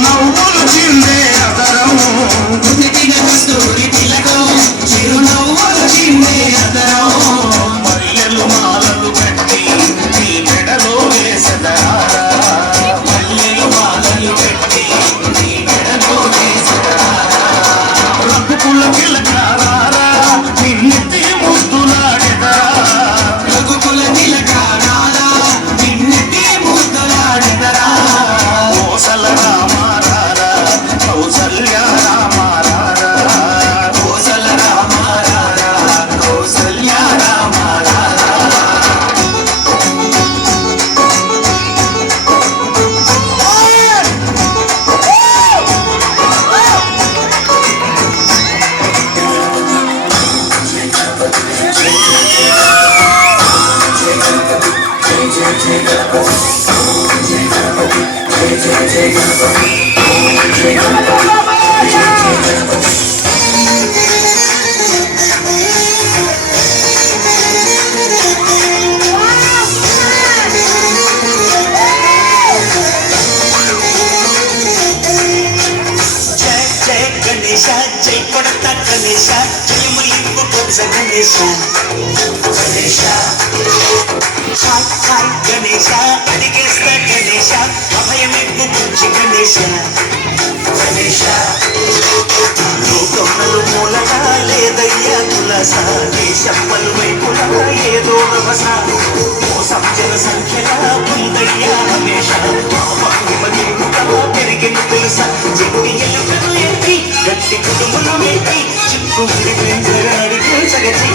చిరునవ్వులు చిందే అతరం పుట్టిన కస్తూరి తిలకం చిరునవ్వులు చిందే అతరం మల్లెలు మాలలు పెట్టి నీ మెడలో వేసదరా మల్లెలు మాలలు పెట్టి నీ మెడలో వేసదరా రఘుకుల తిలకారా నిన్నెత్తి ముద్దులాడెదరా రఘుకుల తిలకారా నిన్నెత్తి ముద్దులాడెదరా కోసల రామారారా కౌసల్య రామారారా కోసల రామారారా కౌసల్య రామారారా జై కొడత గణేశ జయములింపు బొజ్జ గణేశ గణేశ హాయ్ హాయ్ గణేశ అడిగేస్తా గణేశ అభయమింపు బుజ్జి గణేశ గణేశ లోకములు మూలగా లేదయ్యా తులస దేశం పలువైపులా ఏదో రభస మోసం జన సంఖ్యలా ఉందయ్యా హమేష పెరిగిన తెలుసా చెట్టి ఎలుకలు ఎత్తి గట్టి కుటుంబులు మెట్టి చిక్కుముడి పెంచగాడి సగచి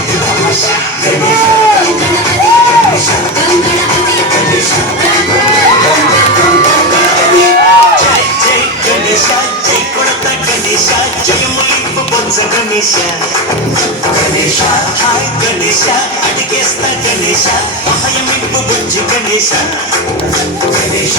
జై జై గణేశ జై కొడత గణేశ జయములింపు బొజ్జ గణేశ గణేశ హాయ్ గణేశ అడిగేస్తా గణేశ అభయమింపు బుజ్జి గణేశ గణేశ